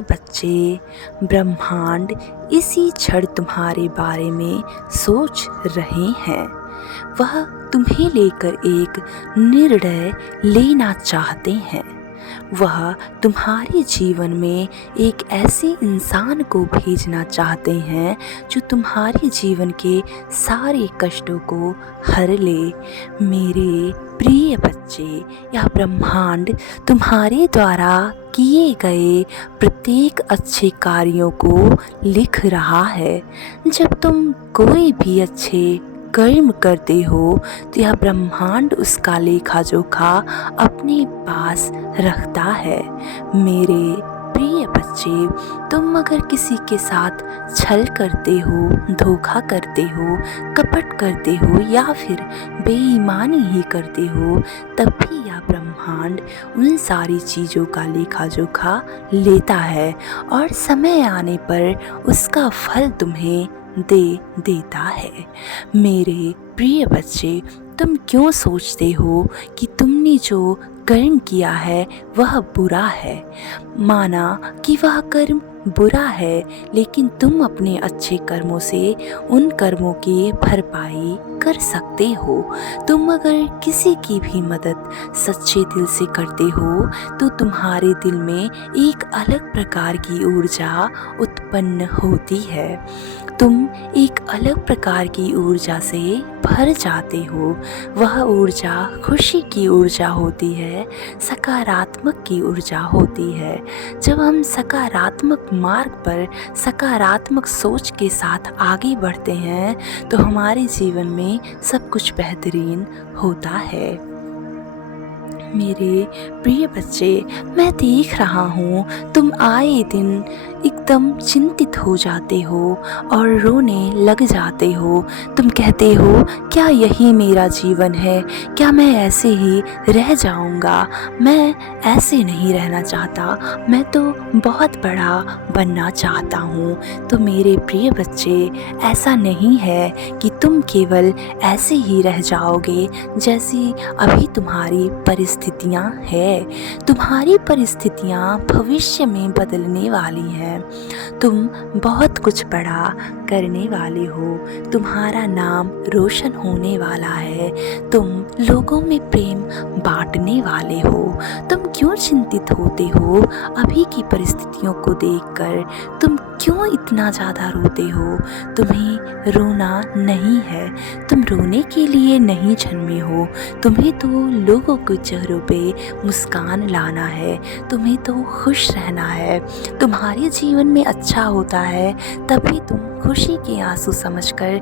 प्रिय बच्चे, ब्रह्मांड इसी क्षण तुम्हारे बारे में सोच रहे हैं। वह तुम्हें लेकर एक निर्णय लेना चाहते हैं। वह तुम्हारे जीवन में एक ऐसे इंसान को भेजना चाहते हैं जो तुम्हारे जीवन के सारे कष्टों को हर ले। मेरे प्रिय बच्चे, यह ब्रह्मांड तुम्हारे द्वारा किए गए प्रत्येक अच्छे कार्यों को लिख रहा है। जब तुम कोई भी अच्छे कर्म करते हो तो यह ब्रह्मांड उसका लेखा जोखा अपने पास रखता है। मेरे प्रिय बच्चे, तुम अगर किसी के साथ छल करते हो, धोखा करते हो, कपट करते हो या फिर बेईमानी ही करते हो, तब भी यह ब्रह्मांड उन सारी चीज़ों का लेखा जोखा लेता है और समय आने पर उसका फल तुम्हें देता है। मेरे प्रिय बच्चे, तुम क्यों सोचते हो कि तुमने जो कर्म किया है वह बुरा है? माना कि वह कर्म बुरा है, लेकिन तुम अपने अच्छे कर्मों से उन कर्मों की भरपाई कर सकते हो। तुम अगर किसी की भी मदद सच्चे दिल से करते हो तो तुम्हारे दिल में एक अलग प्रकार की ऊर्जा उत्पन्न होती है। तुम एक अलग प्रकार की ऊर्जा से भर जाते हो। वह ऊर्जा खुशी की ऊर्जा होती है, सकारात्मक की ऊर्जा होती है। जब हम सकारात्मक मार्ग पर सकारात्मक सोच के साथ आगे बढ़ते हैं तो हमारे जीवन में सब कुछ बेहतरीन होता है। मेरे प्रिय बच्चे, मैं देख रहा हूँ तुम आए दिन एकदम चिंतित हो जाते हो और रोने लग जाते हो। तुम कहते हो, क्या यही मेरा जीवन है? क्या मैं ऐसे ही रह जाऊँगा? मैं ऐसे नहीं रहना चाहता, मैं तो बहुत बड़ा बनना चाहता हूँ। तो मेरे प्रिय बच्चे, ऐसा नहीं है कि तुम केवल ऐसे ही रह जाओगे जैसी अभी तुम्हारी परिस्थितियाँ हैं। तुम्हारी परिस्थितियाँ भविष्य में बदलने वाली हैं। तुम बहुत कुछ बड़ा करने वाले हो। तुम्हारा नाम रोशन होने वाला है। तुम लोगों में प्रेम बांटने वाले हो। तुम क्यों चिंतित होते हो अभी की परिस्थितियों को देखकर? तुम क्यों इतना ज़्यादा रोते हो? तुम्हें रोना नहीं है। तुम रोने के लिए नहीं जन्मे हो। तुम्हें तो लोगों के चेहरों पे मुस्कान लाना है। तुम्हें तो खुश रहना है। तुम्हारे जीवन में अच्छा होता है तभी तुम खुशी के आंसू समझकर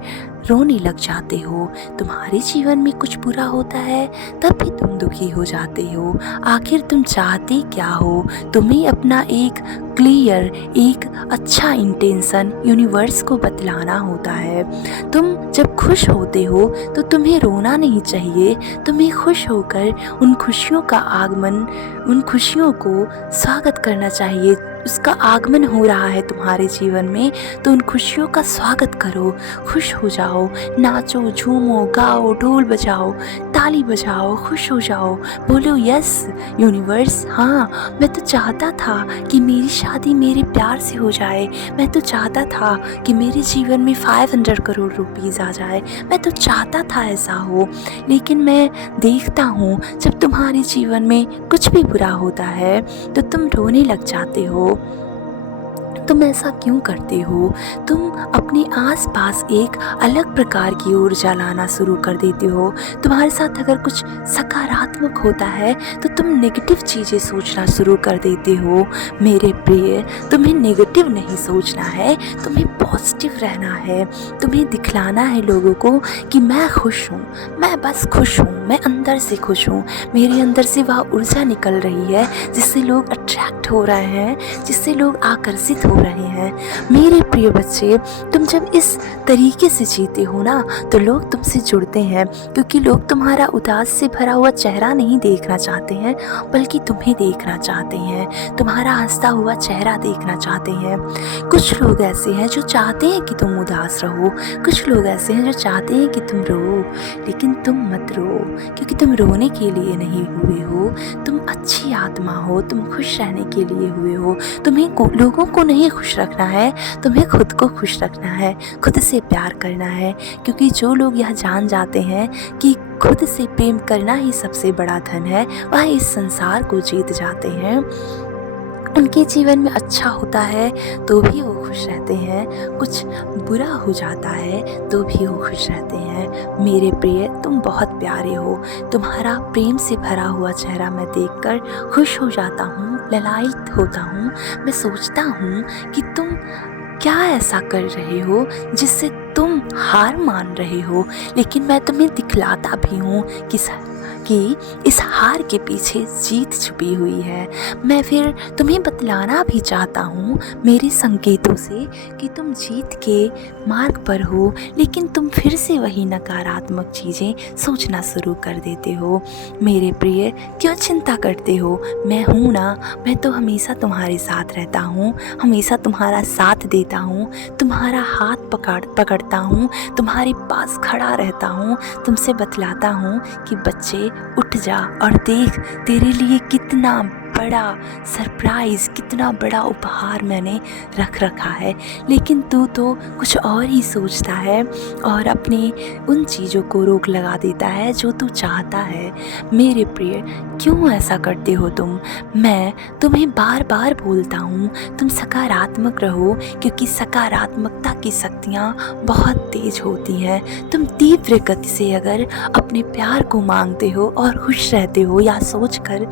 रोने लग जाते हो। तुम्हारे जीवन में कुछ बुरा होता है तब भी तुम दुखी हो जाते हो। आखिर तुम चाहते क्या हो? तुम्हें अपना एक क्लियर, एक अच्छा इंटेंशन यूनिवर्स को बतलाना होता है। तुम जब खुश होते हो तो तुम्हें रोना नहीं चाहिए। तुम्हें खुश होकर उन खुशियों का आगमन, उन खुशियों को स्वागत करना चाहिए। उसका आगमन हो रहा है तुम्हारे जीवन में तो उन खुशियों का स्वागत करो। खुश हो जाओ, नाचो, झूमो, गाओ, ढोल बजाओ, ताली बजाओ, खुश हो जाओ। बोलो यस यूनिवर्स, हाँ मैं तो चाहता था कि मेरी शादी मेरे प्यार से हो जाए। मैं तो चाहता था कि मेरे जीवन में 500 करोड़ रुपीज़ आ जाए। मैं तो चाहता था ऐसा हो। लेकिन मैं देखता हूँ जब तुम्हारे जीवन में कुछ भी बुरा होता है तो तुम रोने लग जाते हो। तुम ऐसा क्यों करते हो? तुम अपने आसपास एक अलग प्रकार की ऊर्जा लाना शुरू कर देते हो। तुम्हारे साथ अगर कुछ सकारात्मक होता है तो तुम नेगेटिव चीज़ें सोचना शुरू कर देते हो। मेरे प्रिय, तुम्हें नेगेटिव नहीं सोचना है, तुम्हें पॉजिटिव रहना है। तुम्हें दिखलाना है लोगों को कि मैं खुश हूँ, मैं बस खुश हूँ, मैं अंदर से खुश हूँ। मेरे अंदर से वह ऊर्जा निकल रही है जिससे लोग अट्रैक्ट हो रहे हैं, जिससे लोग आकर्षित हो रहे हैं। मेरे प्रिय बच्चे, तुम जब इस तरीके से जीते हो ना तो लोग तुमसे जुड़ते हैं, क्योंकि लोग तुम्हारा उदास से भरा हुआ चेहरा नहीं देखना चाहते हैं बल्कि तुम्हें देखना चाहते हैं, तुम्हारा हंसता हुआ चेहरा देखना चाहते हैं। कुछ लोग ऐसे हैं जो चाहते हैं कि तुम उदास रहो, कुछ लोग ऐसे हैं जो चाहते हैं कि तुम रो, लेकिन तुम मत रो। क्योंकि तुम रोने के लिए नहीं हुए हो, तुम अच्छी आत्मा हो, तुम खुश रहने के लिए हुए हो। तुम्हें लोगों को नहीं खुश रखना है, तुम्हें खुद को खुश रखना है, खुद से प्यार करना है। क्योंकि जो लोग यह जान जाते हैं कि खुद से प्रेम करना ही सबसे बड़ा धन है, वह इस संसार को जीत जाते हैं। उनके जीवन में अच्छा होता है तो भी वो खुश रहते हैं, कुछ बुरा हो जाता है तो भी वो खुश रहते हैं। मेरे प्रिय, तुम बहुत प्यारे हो। तुम्हारा प्रेम से भरा हुआ चेहरा मैं देखकर खुश हो जाता हूँ, ललायित होता हूँ। मैं सोचता हूँ कि तुम क्या ऐसा कर रहे हो जिससे तुम हार मान रहे हो, लेकिन मैं तुम्हें दिखलाता भी हूँ कि इस हार के पीछे जीत छुपी हुई है। मैं फिर तुम्हें बतलाना भी चाहता हूँ मेरे संकेतों से कि तुम जीत के मार्ग पर हो, लेकिन तुम फिर से वही नकारात्मक चीज़ें सोचना शुरू कर देते हो। मेरे प्रिय, क्यों चिंता करते हो? मैं हूँ ना, मैं तो हमेशा तुम्हारे साथ रहता हूँ, हमेशा तुम्हारा साथ देता हूँ, तुम्हारा हाथ पकड़ता हूँ, तुम्हारे पास खड़ा रहता हूँ, तुमसे बतलाता हूँ कि बच्चे उठ जा और देख, तेरे लिए कितना बड़ा सरप्राइज़, कितना बड़ा उपहार मैंने रख रखा है। लेकिन तू तो कुछ और ही सोचता है और अपने उन चीज़ों को रोक लगा देता है जो तू चाहता है। मेरे प्रिय, क्यों ऐसा करते हो तुम? मैं तुम्हें बार बार बोलता हूँ, तुम सकारात्मक रहो, क्योंकि सकारात्मकता की शक्तियाँ बहुत तेज होती हैं। तुम तीव्र गति से अगर अपने प्यार को मांगते हो और खुश रहते हो, या सोचकर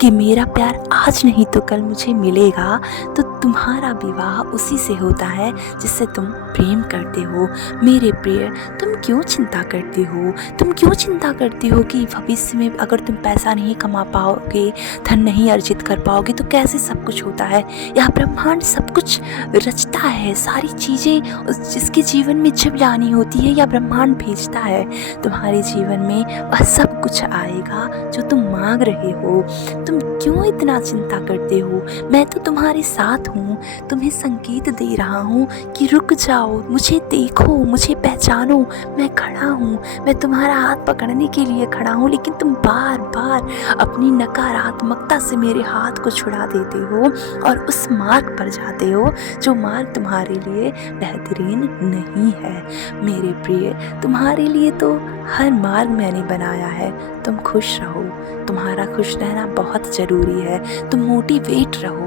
कि मेरा प्यार आज नहीं तो कल मुझे मिलेगा, तो तुम्हारा विवाह उसी से होता है जिससे तुम प्रेम करते हो। मेरे प्रिय, तुम क्यों चिंता करते हो? तुम क्यों चिंता करते हो कि भविष्य में अगर तुम पैसा नहीं कमा पाओगे, धन नहीं अर्जित कर पाओगे, तो कैसे सब कुछ होता है? यह ब्रह्मांड सब कुछ रचता है, सारी चीज़ें जिसके जीवन में जब लानी होती है या ब्रह्मांड भेजता है तुम्हारे जीवन में, वह सब कुछ आएगा जो तुम मांग रहे हो। तुम क्यों इतना चिंता करते हो? मैं तो तुम्हारे साथ हूँ, तुम्हें संकेत दे रहा हूँ कि रुक जाओ, मुझे देखो, मुझे पहचानो, मैं खड़ा हूँ, मैं तुम्हारा हाथ पकड़ने के लिए खड़ा हूँ। लेकिन तुम बार बार अपनी नकारात्मकता से मेरे हाथ को छुड़ा देते हो और उस मार्ग पर जाते हो जो मार्ग तुम्हारे लिए बेहतरीन नहीं है। मेरे प्रिय, तुम्हारे लिए तो हर मार्ग मैंने बनाया है। तुम खुश रहो, तुम्हारा खुश रहना बहुत ज़रूरी है। तुम मोटिवेट रहो,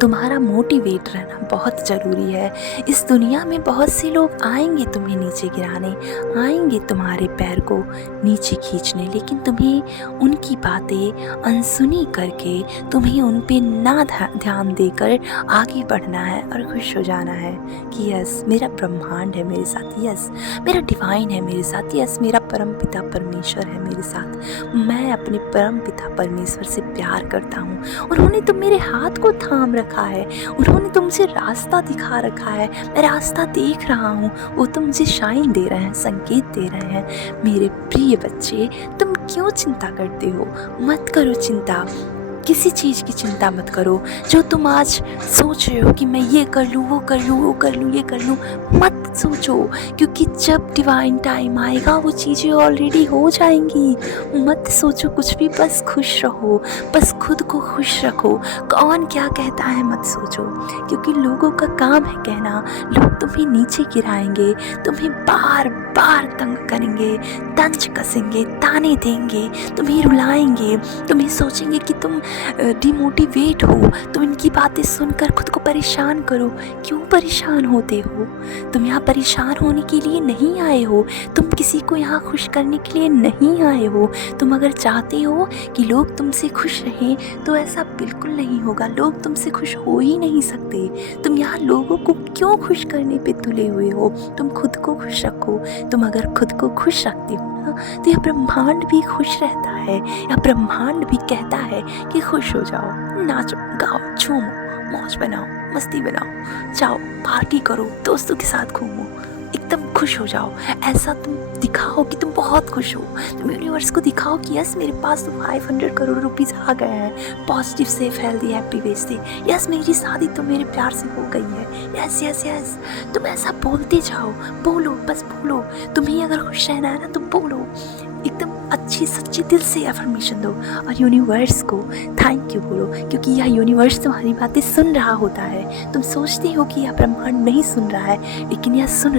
तुम्हारा मोटिवेट रहना बहुत ज़रूरी है। इस दुनिया में बहुत से लोग आएंगे तुम्हें नीचे गिराने, आएंगे तुम्हारे पैर को नीचे खींचने, लेकिन तुम्हें उनकी बातें अनसुनी करके, तुम्हें उन पे ना ध्यान देकर आगे बढ़ना है और खुश हो जाना है कि यस, मेरा ब्रह्मांड है मेरे साथ, यस मेरा डिवाइन है मेरे साथ, यस मेरा परम पिता परमेश्वर है मेरे साथ। मैं अपने परम पिता परमेश्वर से प्यार करता हूँ। उन्होंने तो मेरे हाथ को थाम रखा है, उन्होंने तो मुझे रास्ता दिखा रखा है, मैं रास्ता देख रहा हूँ। वो तो मुझे शाइन दे रहे हैं, संकेत दे रहे हैं। मेरे प्रिय बच्चे, तुम क्यों चिंता करते हो? मत करो चिंता, किसी चीज़ की चिंता मत करो। जो तुम आज सोच रहे हो कि मैं ये कर लूँ, वो कर लूँ, वो कर लूँ, ये कर लूँ, मत सोचो, क्योंकि जब डिवाइन टाइम आएगा वो चीज़ें ऑलरेडी हो जाएंगी। मत सोचो कुछ भी, बस खुश रहो, बस खुद को खुश रखो। कौन क्या कहता है मत सोचो, क्योंकि लोगों का काम है कहना। लोग तुम्हें नीचे गिराएंगे, तुम्हें बार बार तंग करेंगे, तंज कसेंगे, ताने देंगे, तुम्हें रुलाएंगे, तुम्हें सोचेंगे कि तुम डिमोटिवेट हो। तुम इनकी बातें सुनकर खुद को परेशान करो। क्यों परेशान होते हो? तुम यहाँ परेशान होने के लिए नहीं आए हो, तुम किसी को यहाँ खुश करने के लिए नहीं आए हो। तुम अगर चाहते हो कि लोग तुमसे खुश रहें तो ऐसा बिल्कुल नहीं होगा, लोग तुमसे खुश हो ही नहीं सकते। तुम यहाँ लोगों को क्यों खुश करने पे तुले हुए हो? तुम खुद को खुश रखो। तुम अगर खुद को खुश रखते हो ना, तो यह ब्रह्मांड भी खुश रहता है। यह ब्रह्मांड भी कहता है कि खुश हो जाओ, नाचो, गाओ, झूमो, मौज बनाओ, मस्ती बनाओ, जाओ पार्टी करो, दोस्तों के साथ घूमो, एकदम खुश हो जाओ। ऐसा तुम दिखाओ कि तुम बहुत खुश हो। तुम यूनिवर्स को दिखाओ कि यस मेरे पास तो 500 करोड़ रुपीज़ आ गए हैं, पॉजिटिव सेफ हेल्दी हैप्पी वे से। यस मेरी शादी तो मेरे प्यार से हो गई है। यस यस यस, तुम ऐसा बोलते जाओ, बोलो, बस बोलो। तुम्हें अगर खुश रहना है ना तो बोलो, एकदम अच्छी सच्ची दिल से अफर्मेशन दो और यूनिवर्स को थैंक यू बोलो, क्योंकि यह यूनिवर्स तुम्हारी बातें सुन रहा होता है। तुम सोचते हो कि यह ब्रह्मांड नहीं सुन रहा है, लेकिन यह सुन